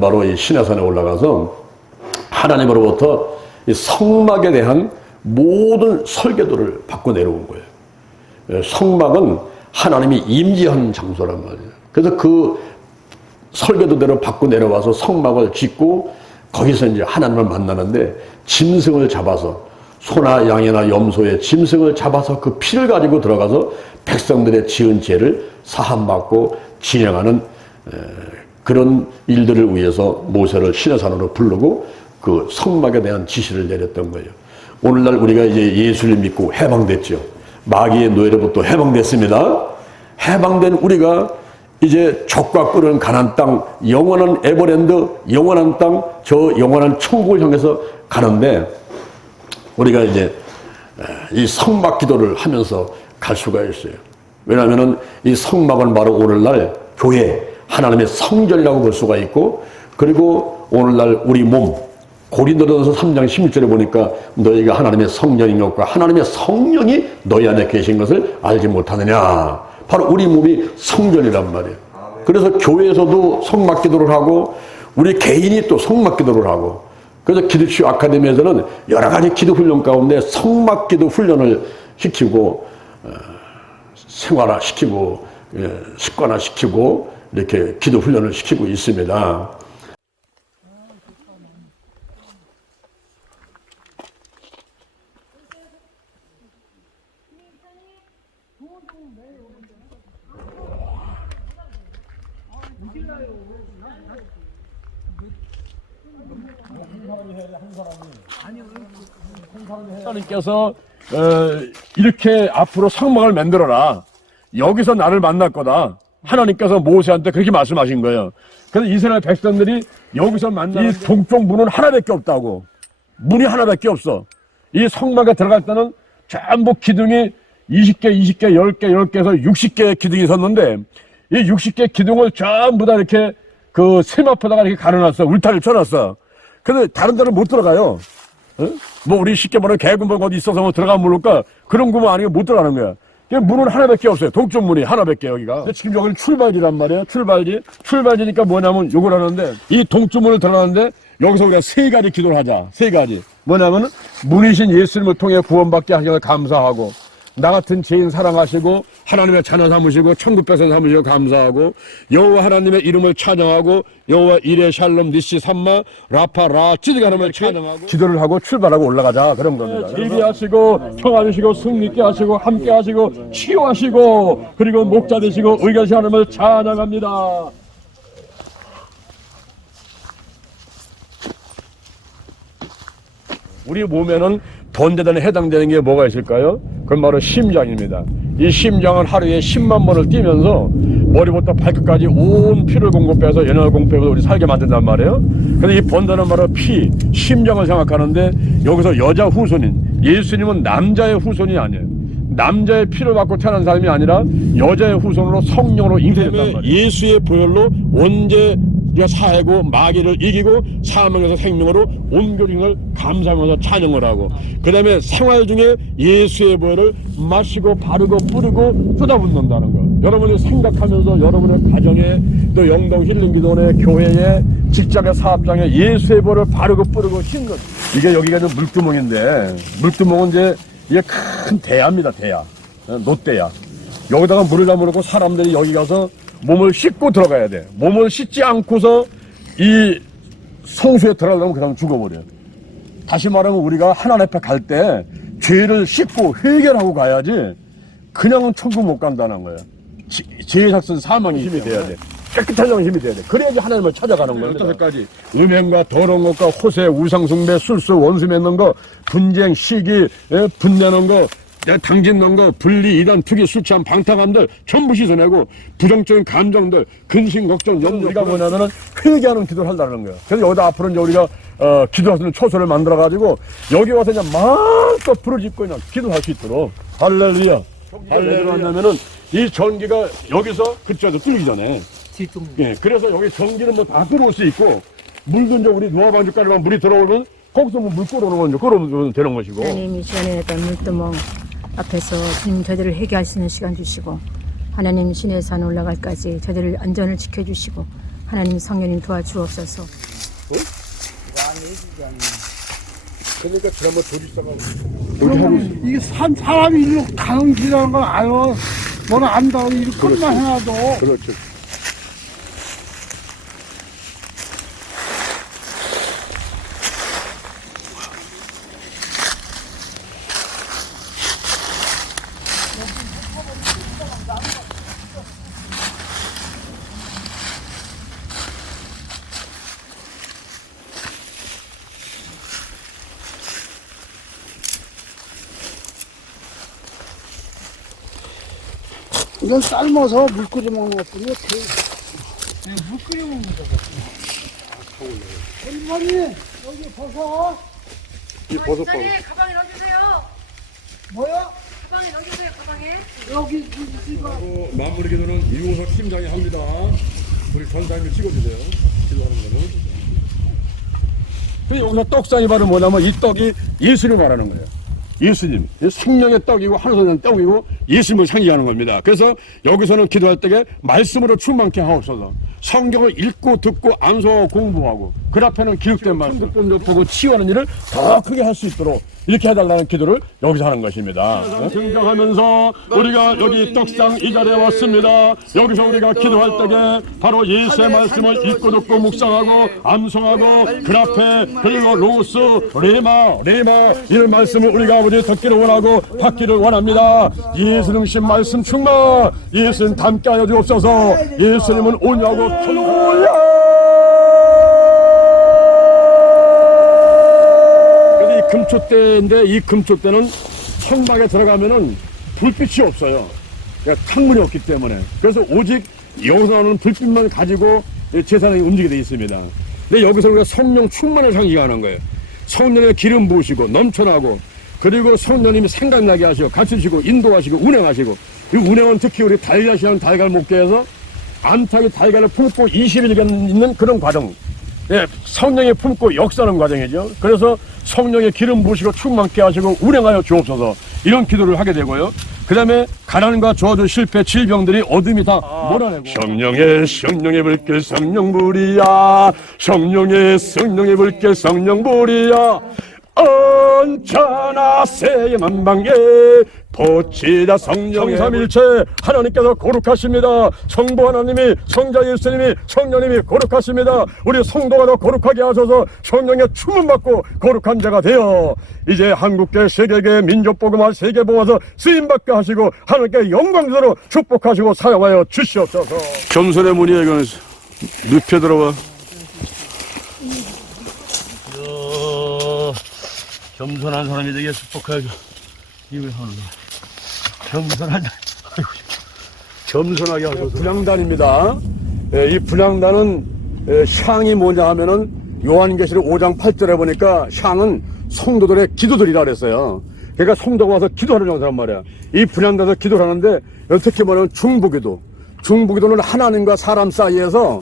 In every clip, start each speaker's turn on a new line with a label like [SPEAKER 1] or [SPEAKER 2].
[SPEAKER 1] 바로 이 신해산에 올라가서 하나님으로부터 이 성막에 대한 모든 설계도를 받고 내려온 거예요. 예, 성막은 하나님이 임재하는 장소란 말이에요. 그래서 그 설계도대로 받고 내려와서 성막을 짓고 거기서 이제 하나님을 만나는데 짐승을 잡아서 소나 양이나 염소의 짐승을 잡아서 그 피를 가지고 들어가서 백성들의 지은 죄를 사함받고 진행하는 에, 그런 일들을 위해서 모세를 시내산으로 부르고 그 성막에 대한 지시를 내렸던 거예요. 오늘날 우리가 이제 예수를 믿고 해방됐죠. 마귀의 노예로부터 해방됐습니다. 해방된 우리가 이제 적과 끓은 가난 땅, 영원한 에버랜드, 영원한 땅, 저 영원한 천국을 향해서 가는데 우리가 이제 이 성막 기도를 하면서 갈 수가 있어요. 왜냐하면은 이 성막은 바로 오늘날 교회, 하나님의 성전이라고 볼 수가 있고 그리고 오늘날 우리 몸, 고린도전서 3장 16절에 보니까 너희가 하나님의 성령인 것과 하나님의 성령이 너희 안에 계신 것을 알지 못하느냐. 바로 우리 몸이 성전이란 말이에요. 그래서 교회에서도 성막 기도를 하고 우리 개인이 또 성막 기도를 하고 그래서 기도치 아카데미에서는 여러 가지 기도 훈련 가운데 성막 기도 훈련을 시키고 어, 생활화 시키고 예, 습관화 시키고 이렇게 기도 훈련을 시키고 있습니다. 하나님께서 어, 이렇게 앞으로 성막을 만들어라. 여기서 나를 만날 거다. 하나님께서 모세한테 그렇게 말씀하신 거예요. 그래서 이스라엘 백성들이 여기서 만나 이 동쪽 문은 하나밖에 없다고. 문이 하나밖에 없어. 이 성막에 들어갈 때는 전부 기둥이 20개, 20개, 10개, 10개에서 60개의 기둥이 섰는데 이 60개 기둥을 전부 다 이렇게 그 세마포다가 이렇게 가려놨어. 울타리를 쳐놨어. 근데 다른 데는 못 들어가요. 어? 뭐 우리 쉽게 말하면 개구멍 어디 있어서 뭐 들어가면 모를까 그런 구멍 아니고 못 들어가는 거야. 그냥 문은 하나밖에 없어요. 동쪽 문이 하나밖에 여기가. 지금 여기는 출발지란 말이에요. 출발지. 출발지니까 뭐냐면 요걸 하는데 이 동쪽 문을 들어가는데 여기서 우리가 세 가지 기도를 하자. 세 가지. 뭐냐면 문이신 예수님을 통해 구원받게 하셔서 감사하고 나 같은 죄인 사랑하시고 하나님의 자녀 삼으시고 천국 백성 삼으시고 감사하고 여호와 하나님의 이름을 찬양하고 여호와 이레 샬롬 니시 삼마 라파 라 찌드가 하나님을 찬양하고 기도를 하고 출발하고 올라가자 그런 겁니다. 예비하시고 평안하시고 승리있게 하시고 함께 하시고 치유하시고 그리고 목자 되시고 의가시 하나님을 찬양합니다. 우리 몸에는 번제단에 해당되는 게 뭐가 있을까요? 그건 바로 심장입니다. 이 심장은 하루에 10만 번을 뛰면서 머리부터 발끝까지 온 피를 공급해서 연혈 공급해서 우리 살게 만든단 말이에요. 그래서 이 번제는 바로 피, 심장을 생각하는데 여기서 여자 후손인 예수님은 남자의 후손이 아니에요. 남자의 피를 받고 태어난 사람이 아니라 여자의 후손으로 성령으로 잉태됐단 말이에요. 예수의 보혈로 원죄 우리가 사하고 마귀를 이기고 사망에서 생명으로 옮겨진 걸 감사하면서 찬양을 하고 그 다음에 생활 중에 예수의 보혈을 마시고 바르고 뿌리고 쏟아붓는다는 거 여러분이 생각하면서 여러분의 가정에 또 영동 힐링기도원의 교회에 직장의 사업장에 예수의 보혈을 바르고 뿌리고 흰것. 이게 여기가 좀 물두멍인데 물두멍은 이제 이게 큰 대야입니다 대야. 어, 노대야. 여기다가 물을 담으놓고 사람들이 여기 가서 몸을 씻고 들어가야 돼. 몸을 씻지 않고서 이 성수에 들어가려면 그냥 죽어버려요. 다시 말하면 우리가 하나님 앞에 갈 때 죄를 씻고 회개하고 가야지 그냥은 천국 못 간다는. 지- 죄의 삭선 사망의 힘이 돼야 돼. 깨끗한 영의 힘이 돼야 돼. 그래야지 하나님을 찾아가는 거예요. 여섯 가지. 음행과 더러운 것과 호세, 우상숭배, 술수, 원수 맺는 거, 분쟁, 시기, 예, 분내는 거, 야, 당진 넣은 거, 분리, 이단, 투기, 술 취한, 방탕함들 전부 씻어내고 부정적인 감정들, 근심, 걱정, 염려. 우리가 뭐냐면은 회개하는 기도를 한다는 거예요. 그래서 여기다 앞으로 이제 우리가 어, 기도하는 초소를 만들어 가지고 여기 와서 그냥 마음껏 부르짖고 그냥 기도할 수 있도록. 할렐루야. 할렐루야 하냐면은 이 전기가 여기서 그쪽에서 뚫기 전에 예, 그래서 여기 전기는 뭐 다 들어올 수 있고 물도 이제 우리 노아방주까지만 물이 들어오면 거기서 뭐 물 끌어오는 거 끌어오면 되는 것이고
[SPEAKER 2] 하나님 이 시간에 했던 물두멍 앞에서 주님 저들을 회개할 수 있는 시간 주시고 하나님 신의 산 올라갈까지 저들을 안전을 지켜주시고 하나님 성령님 도와주옵소서.
[SPEAKER 1] 그러니까 지난번 조지사가
[SPEAKER 3] 그러면 이게 산, 사람이 일로 가는 길이라는 걸 알아. 너는 안다. 이렇게 끝만 해놔도.
[SPEAKER 1] 그렇죠.
[SPEAKER 3] 이건 삶아서 물 끓여 먹는 것 뿐이야. 네, 물 끓여 먹는 거죠. 할머니, 여기 버섯.
[SPEAKER 1] 이 버섯 방.
[SPEAKER 4] 네, 가방에 넣어주세요.
[SPEAKER 3] 뭐야?
[SPEAKER 4] 가방에 넣어주세요. 가방에.
[SPEAKER 3] 여기, 이- 이거.
[SPEAKER 1] 어, 마무리 기도는 이호석 팀장이 합니다. 우리 전사님이 찍어주세요. 기도하는 거는. 근데 여기서 떡상이 바로 뭐냐면 이 떡이 예수를 말하는 거예요. 예수님. 이 생명의 떡이고 하늘에는 떡이고 예수님을 상징하는 겁니다. 그래서 여기서는 기도할 때에 말씀으로 충만케 하옵소서. 성경을 읽고 듣고 암송하고 공부하고 그 앞에는 기록된 말씀 보고 치유하는 일을 더 크게 할 수 있도록 이렇게 해달라는 기도를 여기서 하는 것입니다. 등장하면서 우리가 여기 떡상 이 자리에 왔습니다. 여기서 우리가 기도할 때에 바로 예수의 말씀을 읽고 듣고 묵상하고 암송하고 그 앞에 그리고 로스 레마 레마 이런 말씀을 우리가 아버지 듣기를 원하고 받기를 원합니다. 예수 능신 말씀 충만 예수님 담게 하여 주옵소서 예수님은 온유하고 천호야 그래서 이 금초대인데 이 금초대는 성막에 들어가면은 불빛이 없어요. 그러니까 창문이 없기 때문에. 그래서 오직 여기서 나오는 불빛만 가지고 이 제사장이 움직이게 돼 있습니다. 근데 여기서 우리가 성령 충만을 상징하는 거예요. 성령의 기름 부으시고 넘쳐나고 그리고 성령님이 생각나게 하시고 가르치시고 인도하시고 운행하시고 이 운행은 특히 우리 달걀시한 달걀 목계에서 암탉이 달걀을 품고 20일간 있는 그런 과정 예, 성령이 품고 역사하는 과정이죠. 그래서 성령의 기름 부으시고 충만케 하시고 운행하여 주옵소서 이런 기도를 하게 되고요. 그 다음에 가난과 저주 실패 질병들이 어둠이 다 몰아내고 성령의 성령의 불길 성령불이야 성령의 성령의 불길 성령불이야 언제나 새만 방에. 보치다 성령 삼일체 하나님께서 거룩하십니다. 성부 하나님이 성자 예수님이 성령님이 거룩하십니다. 우리 성도가 더 거룩하게 하셔서 성령의 춤을 받고 거룩한 자가 되어 이제 한국계 세계계 민족복음화 세계복음화서 쓰임받게 하시고 하나님께 영광스러워 축복하시고 사용하여 주시옵소서. 겸손의 문의에 관해서 눕혀 들어와
[SPEAKER 5] 어, 겸손한 사람이 되게 축복하죠. 이거 하는 거. 겸손한 아이고,
[SPEAKER 1] 겸손하게 하셔서 분양단입니다. 예, 이 분양단은 예, 향이 뭐냐 하면은 요한계시록 5장 8절에 보니까 향은 성도들의 기도들이라 그랬어요. 그러니까 성도가 와서 기도하는 장소란 말이야. 이 분양단에서 기도를 하는데 어떻게 말하면 중부기도. 중부기도는 하나님과 사람 사이에서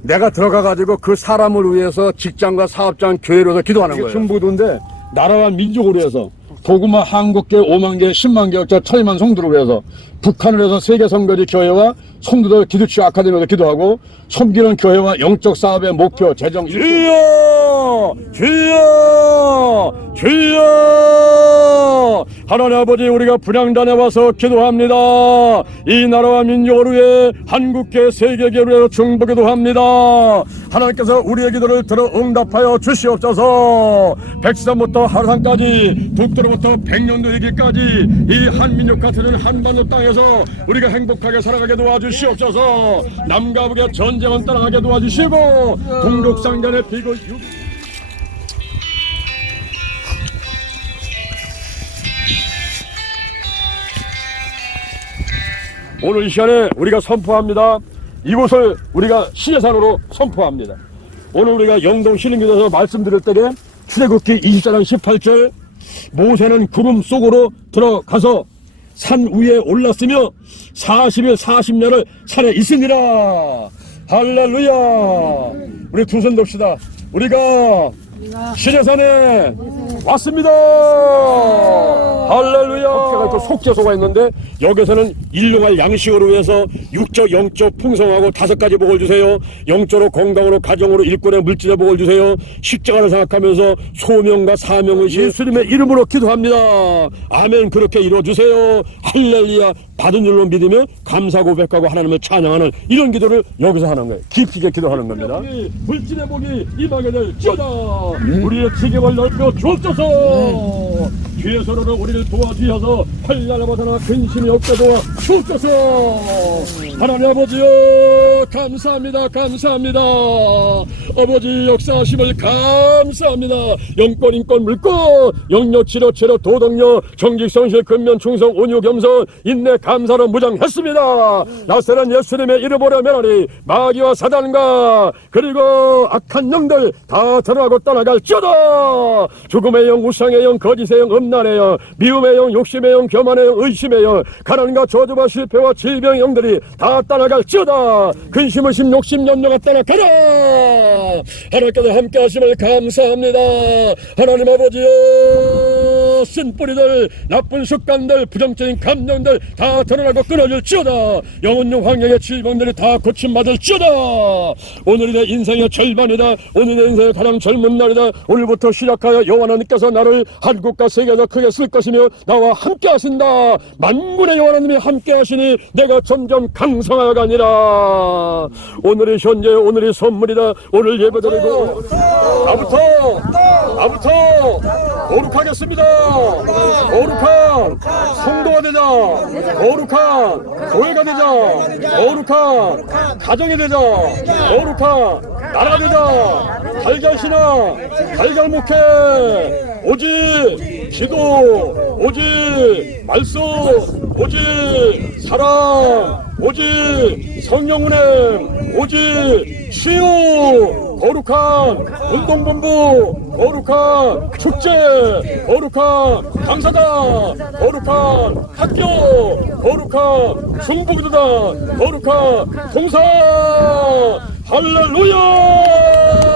[SPEAKER 1] 내가 들어가 가지고 그 사람을 위해서 직장과 사업장 교회로서 기도하는 거예요. 중부기도인데 나라와 민족을 위해서 도구마 한국계 5만 개, 10만 개역자 천이만 성도를 위해서 북한을 위해서 세계 성교지 교회와 성도들 기도치 아카데미에서 기도하고 섬기는 교회와 영적 사업의 목표 재정. 주여! 주여! 주여 하나님 아버지 우리가 분양단에 와서 기도합니다. 이 나라와 민족을 위해 한국계 세계계를 위해서 중보 기도 합니다. 하나님께서 우리의 기도를 들어 응답하여 주시옵소서. 백산부터 하루산까지 북도로부터 백년도 이기까지 이 한민족 같은 한반도 땅에서 우리가 행복하게 살아가게 도와주시옵소서. 남과 북의 전쟁은 떠나가게 도와주시고 동족상간의 비극 유... 오늘 이 시간에 우리가 선포합니다. 이곳을 우리가 시내산으로 선포합니다. 오늘 우리가 영동 신림교에서 말씀드릴 때에 출애굽기 24장 18절 모세는 구름 속으로 들어가서 산 위에 올랐으며 40일 40년을 산에 있으니라 할렐루야 우리 두 손 듭시다 우리가 신해산에 왔습니다. 할렐루야. 제가 또 속죄소가 있는데 여기서는 일용할 양식으로 위해서 육적, 영적 풍성하고 다섯 가지 복을 주세요. 영적으로 건강으로 가정으로 일꾼의 물질의 복을 주세요. 십자가를 생각하면서 소명과 사명의식 예수님의 이름으로 기도합니다. 아멘. 그렇게 이루어 주세요. 할렐루야. 받은 줄로 믿으며 감사 고백하고 하나님을 찬양하는 이런 기도를 여기서 하는 거예요. 깊이 있게 기도하는 겁니다. 물질의 복이 임하게 될지어다. 우리의 지경을 넓혀 주옵소서. 주의 서로를 우리를 도와주셔서 환란을 벗어나 근심이 없게 도와 주옵소서. 하나님 아버지요 감사합니다. 감사합니다. 아버지 역사하심을 감사합니다. 영권 인권 물권 영역 치료 체력 도덕력 정직 성실 근면 충성 온유 겸손 인내 감사는 무장했습니다. 나세는 예수님의 이름으로 면하니 마귀와 사단과 그리고 악한 영들 다 드러나고 떠나갈지어다 죽음의 영 우상의 영 거짓의 영 음란의 영 미움의 영 욕심의 영 교만의 영 의심의 영 가난과 저주 와 실패와 질병의 영들이 다 떠나갈지어다. 근심 의심 욕심 염려가 떠나가라. 하나님께서 함께 하심을 감사합니다. 하나님 아버지여 쓴뿌리들 나쁜 습관들 부정적인 감정들 다 드러나고 끊어질지어다. 영혼용 황영의 질병들이 다 고침받을지어다. 오늘이 내 인생의 절반이다. 오늘 내 인생의 가장 젊은 날이다. 오늘부터 시작하여 여호와 하나님께서 나를 한국과 세계에서 크게 쓸 것이며 나와 함께 하신다. 만군의 여호와 하나님이 함께 하시니 내가 점점 강성하여가 아니라. 오늘이 현재 오늘이 선물이다. 오늘 예배드리고 나부터 나부터 거룩하겠습니다. 거룩한 성도가 되자. 거룩한 교회가 되자. 거룩한 가정이 되자. 거룩한 나라가 되자. 달걀신화 달걀 목회 오직 기도 오직 말씀 오직 사랑 오직 성령 운행 오직 치유 거룩한 운동본부 거룩한 축제 거룩한 강사단 거룩한 학교 거룩한 중부기도단 거룩한 동사. 할렐루야